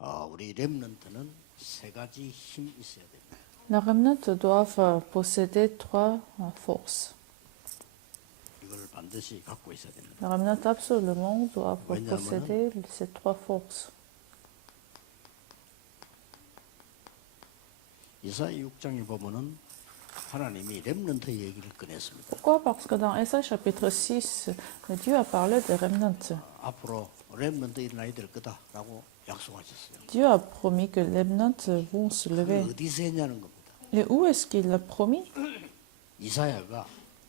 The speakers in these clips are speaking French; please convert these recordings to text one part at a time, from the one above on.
우리 렘넌트는 세 가지 힘 있어야 됩니다. Les remnants doivent posséder trois forces. 이걸 반드시 갖고 있어야 됩니다. Les remnants absolument doivent 왜냐하면은 posséder ces trois forces. 이사야 6장에 보면은 하나님이 렘넌트 얘기를 꺼냈습니다. Pourquoi? Parce que dans Ésaïe chapitre 6, Dieu a parlé des remnants. 앞으로 렘넌트 일어나야 될 거다라고 약속하셨어요. Dieu a promis que les remnants vont se lever. 그 어디서 했냐는 겁니다. Et où est-ce qu'il l'a promis? 이사야가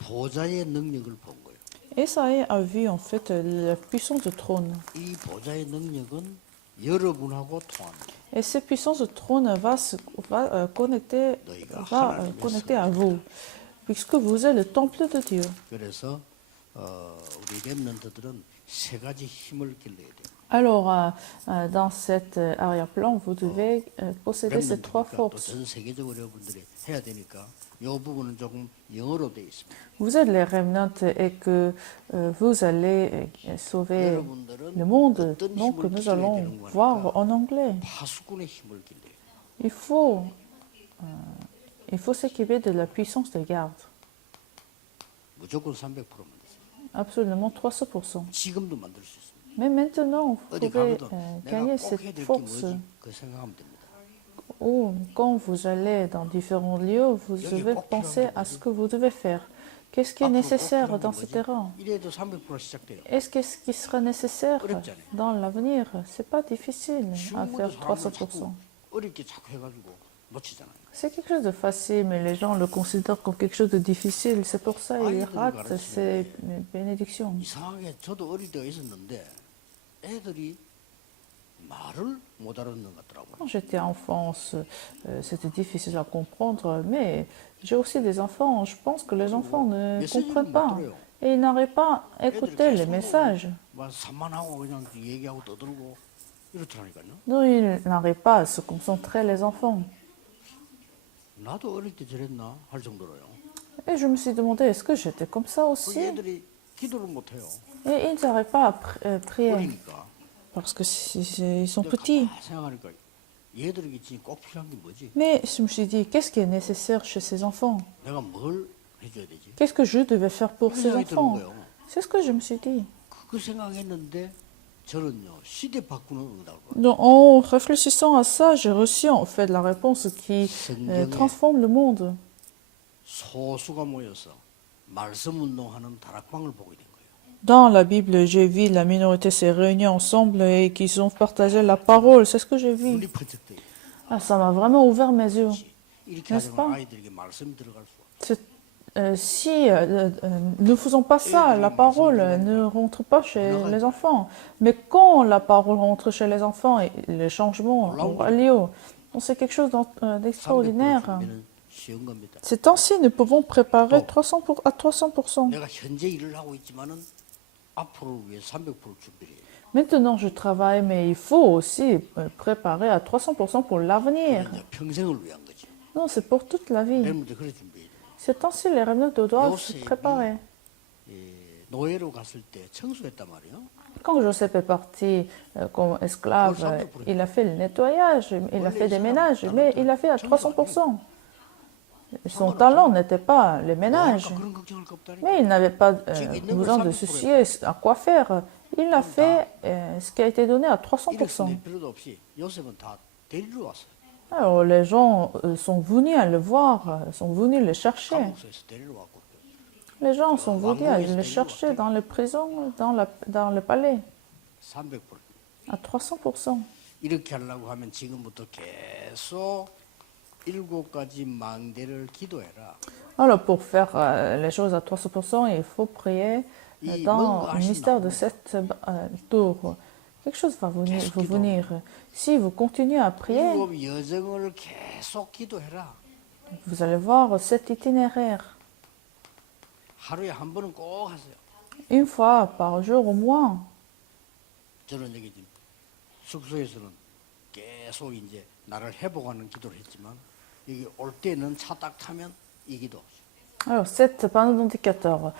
보좌의 능력을 본 거예요. Ésaïe a vu en fait la puissance du trône. 이 보좌의 능력은 여러분하고 통합니다. Et cette puissance du trône connecter à vous, puisque vous êtes le temple de Dieu. 그래서 우리 렘넌트들은 세 가지 힘을 길러야 돼요. Alors, dans cet arrière-plan, vous devez posséder ces trois 렘넌트니까 또 forces. 전 세계적으로 여러분들이 해야 되니까 이 부분은 조금 영어로 되어 있습니다. Vous êtes les remnants et que vous allez sauver 여러분들은 le monde. 어떤 Donc, 힘을 nous 길러야 allons 되는 voir 거니까 en anglais. 파수꾼의 힘을 길러요. Il faut, il faut s'équiper de la puissance de garde. 무조건 300% 만들어요. Absolument 300%. 지금도 만들 수 있습니다. Mais maintenant, vous 어디 pouvez 가거든 내가 gagner 꼭 해야 cette 될 게 force. 뭐지? 그 생각하면 됩니다. Ou quand vous allez dans différents lieux, vous devez penser à ce que vous devez faire. Qu'est-ce qui est nécessaire dans ce terrain? 이래도 300% 시작돼요. Est-ce que ce qui sera nécessaire 어렵잖아요. dans l'avenir? C'est pas difficile à 쉬운 faire 것도 사람은 300%. 자꾸 어렵게 자꾸 해가지고 놓치잖아요. C'est quelque chose de facile, mais les gens le considèrent comme quelque chose de difficile. C'est pour ça qu'ils ratent ces bénédictions. 이상하게 저도 어릴 때가 있었는데 애들이 말을 못 알아듣는 것 같더라고요. Quand j'étais enfant, c'était difficile à comprendre, mais j'ai aussi des enfants. Je pense que les enfants ne comprennent pas. Et ils n'arrivent pas à écouter les messages. 막 산만하고 그냥 얘기하고 떠들고 이렇더라니까요. Non, ils n'arrivent pas à se concentrer, les enfants. 나도 어릴 때 저랬나 할 정도로요. Et je me suis demandé, est-ce que j'étais comme ça 그 aussi? 애들이 기도를 못 해요. Et ils n'arrivent pas à prier, 어리니까. parce qu'ils sont petits. 생각하니까 얘들에게 지금 꼭 필요한 게 뭐지? Mais je me suis dit, qu'est-ce qui est nécessaire chez ces enfants? 내가 뭘 해줘야 되지? Qu'est-ce que je devais faire pour 그 ces 생각이 드는 enfants? 거예요. C'est ce que je me suis dit. 그 생각했는데 저는요 시대 바꾸는 응답을 받아요. Donc, en réfléchissant à ça, j'ai reçu en fait la réponse qui 성경에 transforme le monde. 소수가 모여서 말씀 운동하는 다락방을 보게 된 거예요. Dans la Bible, j'ai vu la minorité s'est réunie ensemble et qu'ils ont partagé la parole. C'est ce que j'ai vu. 눈이 번쩍 떠요. Ah, ça m'a vraiment ouvert mes yeux. 이렇게 N'est-ce 하면 pas? 아이들에게 말씀이 들어갈 수 없어요. Si ne faisons pas ça, la parole ne rentre pas chez les enfants. Mais quand la parole rentre chez les enfants, et les changements auront lieu. Donc, c'est quelque chose d'extraordinaire. 준비는 쉬운 겁니다. Ces temps-ci, nous pouvons préparer à 300%. 내가 현재 일을 하고 있지만은 앞으로를 위해 300% 준비를 해요. Maintenant, je travaille, mais il faut aussi préparer à 300% pour l'avenir. 그건 이제 평생을 위한 거지. Non, c'est pour toute la vie. 여러분들 그래 준비해야 돼요. Ces temps-ci, les remnants doivent se préparer. 노예로 갔을 때 청소했단 말이에요. Quand Joseph est parti comme esclave, il a fait le nettoyage, il a fait des ménages, mais il a fait à 300%. Son talent n'était pas les ménages, 그런 걱정할 거 없다니까. mais il n'avait pas besoin de se soucier à quoi faire. Il a fait ce qui a été donné à 300%. 이럴 필요도 없이 요셉은 다 데리러 왔어요. Alors les gens sont venus à le voir, sont venus le chercher. 감옥소에서 데리러 왔고. Les gens sont venus à le chercher dans les prisons, dans le palais, 300%. à 300%. 이렇게 하려고 하면 지금부터 계속 7가지 망대를 기도해라. Alors pour faire les choses à 300%, il faut prier dans le mystère de cette tour. Quelque chose va venir. Si vous continuez à prier, 7 여정을 계속 기도해라. vous allez voir cet itinéraire. 하루에 한 번은 꼭 하세요. Une fois par jour au moins. 저는 여기 지금 숙소에서는 계속 이제 나를 회복하는 기도를 했지만 여기 올 때는 차 딱 타면 이 기도. Alors, 7 panneaux d'indicateurs.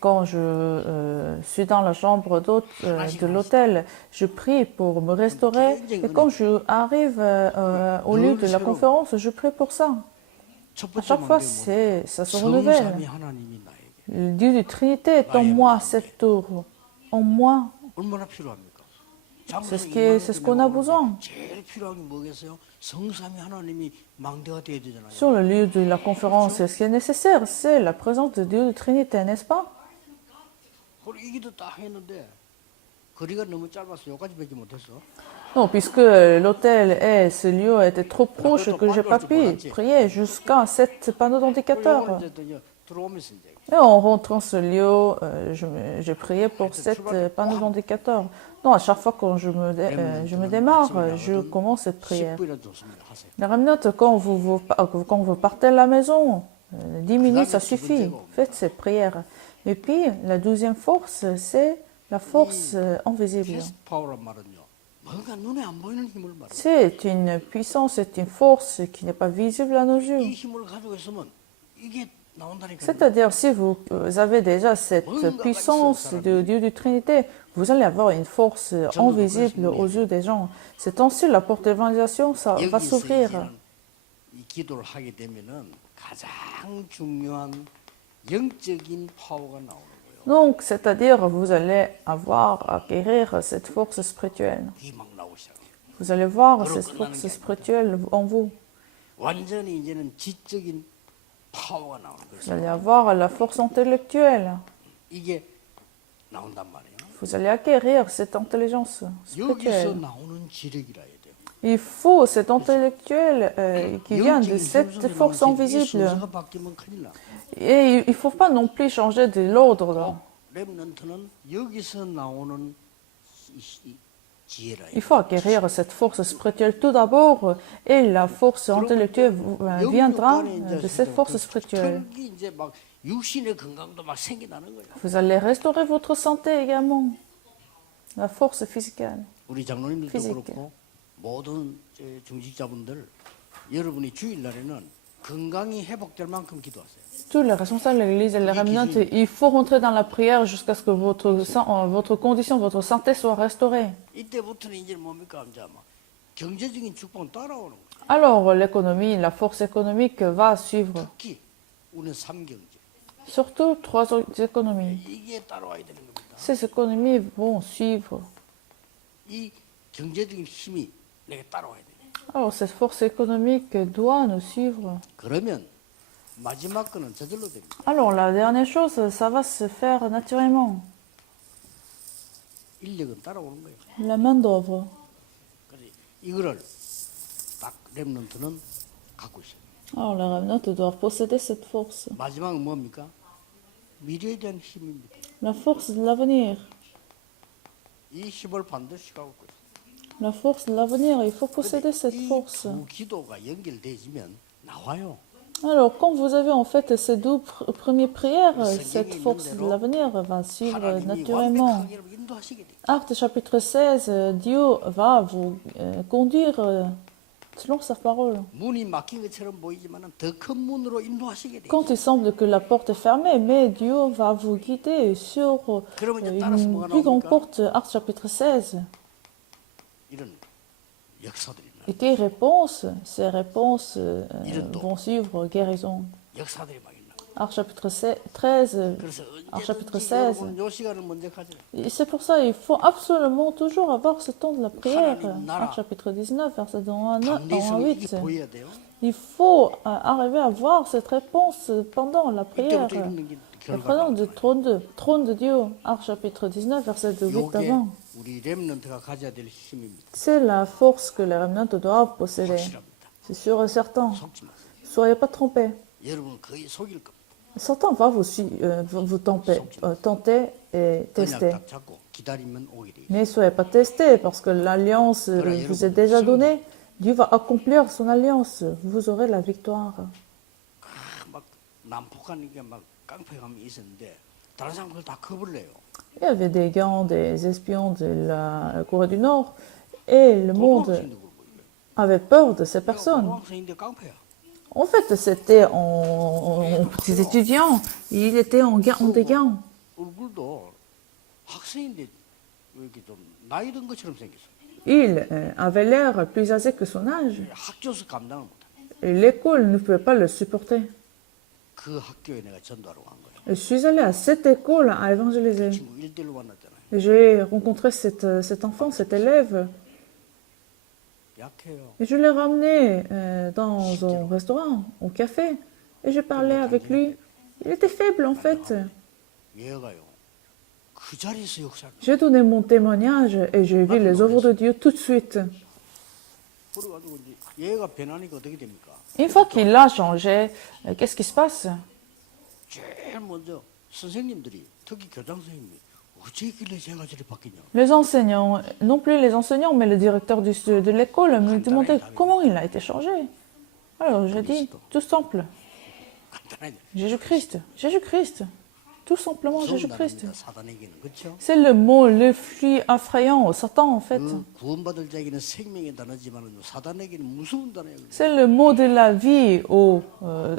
Quand je suis dans la chambre d'hôte de l'hôtel, je prie pour me restaurer. Et quand je arrive au lieu de la conférence, je prie pour ça. 첫 À 번째 chaque fois, 망대 ça se renouvelle. 성삼위 하나님이 나에게 Le Dieu de Trinité est en moi, cette tour. En moi, 얼마나 필요합니까? c'est ce qu'on a besoin. 제일 필요한 게 뭐겠어요? 성삼위 하나님이 망대가 돼야 되잖아요. Sur le lieu de la conférence, ce qui est nécessaire, c'est la présence de Dieu de Trinité, n'est-ce pas? 그리고 이 기도 딱 했는데 거리가 너무 짧아서 여기까지밖에 못했어. Non, puisque l'hôtel et ce lieu étaient trop proches que je n'ai pas pu prier jusqu'à 7 panneaux d'indicateurs. 오늘 이제 또 이제 들어오면서 이제 Et en rentrant ce lieu, j'ai prié pour 7 panneaux d'indicateurs. Non, à chaque fois que je me démarre, je commence cette prière. 10분이라도 좋습니다. 하세요. La remnote, quand vous partez à la maison, 10 minutes, ça suffit. Faites cette prière. Et puis, la deuxième force, c'est la force invisible. 캐스트 파워란 말은요. 뭔가 눈에 안 보이는 힘을 말해요. C'est une puissance, c'est une force qui n'est pas visible à nos yeux. 이 힘을 가지고 있으면 이게 나온다니까요. C'est-à-dire, si vous avez déjà cette puissance de Dieu de Trinité, vous allez avoir une force invisible aux yeux des gens. C'est ainsi la porte d'évangélisation, ça va 여기서 s'ouvrir. 이제는 이 기도를 하게 되면은 가장 중요한 영적인 파워가 나오는 거예요. Donc, c'est-à-dire, vous allez acquérir cette force spirituelle. 이게 막 나오기 시작해요. Vous allez voir cette force spirituelle en vous. 완전히 이제는 지적인 파워가 나오는 Vous 거예요. allez avoir la force intellectuelle. 이게 나온단 말이에요. Vous allez acquérir cette intelligence 여기서 spirituelle. 나오는 지력이라 해야 돼요. Il faut cette intellectuelle qui vient de 영적인 cette 순서대로 force 이 invisible. 순서가 바뀌면 큰일 나. Et il ne faut pas non plus changer de l'ordre. là. 렘넌트는 여기서 나오는 이 지혜라. Il faut acquérir cette force spirituelle tout d'abord et la force intellectuelle viendra de cette force spirituelle. 특히 이제 막 육신의 건강도 막 생겨나는 거야. Vous allez restaurer votre santé également. La force physique. 우리 장로님들도 피지크. 그렇고 모든 중직자분들 여러분이 주일날에는 건강이 회복될 만큼 기도하세요. Tous les responsables de l'Église et les remnantes, il faut rentrer dans la prière jusqu'à ce que votre condition, votre santé soit restaurée. 이때부터는 이제 뭡니까? 이제 막 경제적인 축복은 따라오는 거예요. Alors l'économie, la force économique va suivre. 특히 우리는 삼경제 Surtout trois autres économies. 이게 따라와야 되는 겁니다. Ces économies vont suivre. 이 경제적인 힘이 내게 따라와야 돼요. Alors cette force économique doit nous suivre. 그러면 마지막 거는 저절로 됩니다. Alors la dernière chose, ça va se faire naturellement. 인력은 따라오는 거예요. La main d'œuvre. 그래서 이거를 딱 렘넌트는 갖고 있어요. Alors les remnantes doivent posséder cette force. 마지막은 뭡니까? 미래에 대한 힘입니다. La force de l'avenir. 이 힘을 반드시 갖고 있어요. La force de l'avenir, il faut posséder cette force. 이두 기도가 연결되지면 나와요. Alors, quand vous avez en fait ces deux premières prières, cette force de l'avenir va suivre 하나님이 naturellement. 완벽하게 여러분 인도하시게 돼요. Acte chapitre 16, Dieu va vous conduire selon sa parole. 문이 막힌 것처럼 보이지만 더 큰 문으로 인도하시게 돼요. Quand il semble que la porte est fermée, mais Dieu va vous guider sur une plus grande porte, Acte chapitre 16. 이런 역사들이 나. Et quelles réponses? Ces réponses vont suivre guérison. 역사들이 막 있나. Acte chapitre 13. 그래서 chapitre 언제든지 16. 여러분 요 시간을 먼저 가져요. Et c'est pour ça qu'il faut absolument toujours avoir ce temps de la prière. 하나님 나라. Acte chapitre 19, verset 1 à 강대성이 8. 이게 보여야 돼요. Il faut arriver à voir cette réponse pendant la prière. 이때부터 있는 게 Prenons 결과가 du trône de Dieu, Acte chapitre 19, verset de 8 à 이게 20. 우리 렘넌트가 가져야 될 힘입니다. C'est la force que les remnantes doivent posséder. 확실합니다. C'est sûr et certain. 속지 마세요. Soyez pas trompés. 여러분 거의 속일 겁니다. Satan va vous tenter et 그냥 tester. 딱 잡고 기다리면 오게 돼요. Mais soyez pas testés parce que l'alliance vous est déjà donnée. Dieu va accomplir son alliance. Vous aurez la victoire. 막 난폭한 게 막 깡패감이 있었는데 다른 사람 그걸 다 겁을 내요. Il y avait des gants, des espions de la Corée du Nord et le monde 고등학생도 그러고 이래요. avait peur de ces 내가 personnes. 고등학생인데 깡패야. En fait, c'était en petits étudiants. Il était en dégain. 얼굴도 학생인데 왜 이렇게 좀 나이 든 것처럼 생겼어. Il avait l'air plus âgé que son âge. 학교에서 감당을 못해. Et l'école ne pouvait pas le supporter. 그 학교에 내가 전도하러 간 거야. Et je suis allée à cette école à évangéliser. 친구 1대1로 만났잖아요. Et j'ai rencontré cet enfant, cet élève. 약해요. Et je l'ai ramené dans un restaurant, au café. Et j'ai parlé avec lui. Il était faible en fait. 얘가요. 그 자리에서 역사를. J'ai donné mon témoignage et j'ai vu les œuvres de Dieu tout de suite. 그래가지고 이제 얘가 변하니까 어떻게 됩니까? Une fois qu'il a changé, qu'est-ce qui se passe? 제일 먼저 선생님들이 특히 교장 선생님이 어째 길래 제가 저리 바뀌냐? Les enseignants, non plus les enseignants, mais le directeur de l'école me demandait comment il a été changé. Alors j'ai dit, tout simple, 간단하게 Jésus-Christ, Jésus-Christ, tout simplement 무서운 Jésus-Christ. 단어입니다. 사단에게는 그렇죠? C'est le mot le plus effrayant au Satan en fait. 그 구원받을 자에게는 생명의 단어지만 사단에게는 무서운 단어예요. C'est le mot de la vie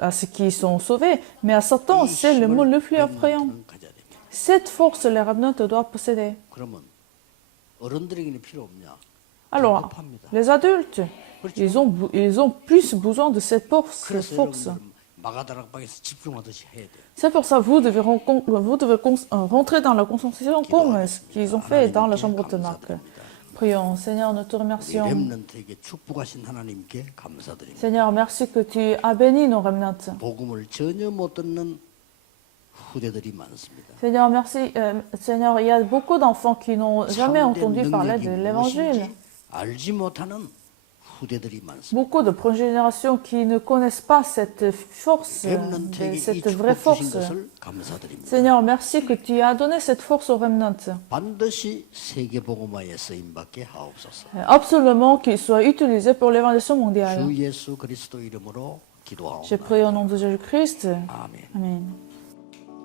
à ceux qui sont sauvés, mais à Satan, c'est le mot le plus effrayant. 가져야 됩니다. Cette force, les rabbinotes doivent posséder. 그러면 어른들에게는 필요 없냐? Alors, 급합니다. les adultes, ils ont plus besoin de cette force. 그래서 여러분들은 마가다락방에서 집중하듯이 해야 돼요. C'est pour ça que vous devez rentrer dans la concentration comme ce qu'ils ont fait dans la chambre de Marc. Prions, Seigneur, nous te 우리 remercions. 렘넌트에게 축복하신 하나님께 감사드립니다. Seigneur, merci que tu as béni nos remnants. 복음을 전혀 못 듣는 후대들이 많습니다. Seigneur, merci. Seigneur, il y a beaucoup d'enfants qui n'ont jamais entendu parler de l'évangile. 알지 못하는 후대들이 많습니다. Beaucoup de prochaines générations qui ne connaissent pas cette force, 렘넌트에게 이 cette vraie 축복 주신 force. 것을 감사드립니다. Seigneur, merci que tu as donné cette force aux remnants. 반드시 세계복음화에 쓰임받게 하옵소서. Absolument qu'il soit utilisé pour l'évangélisation mondiale. 주 예수 그리스도 이름으로 J'ai 기도하옵나이다. prié au nom de Jésus-Christ. 아멘. Amen.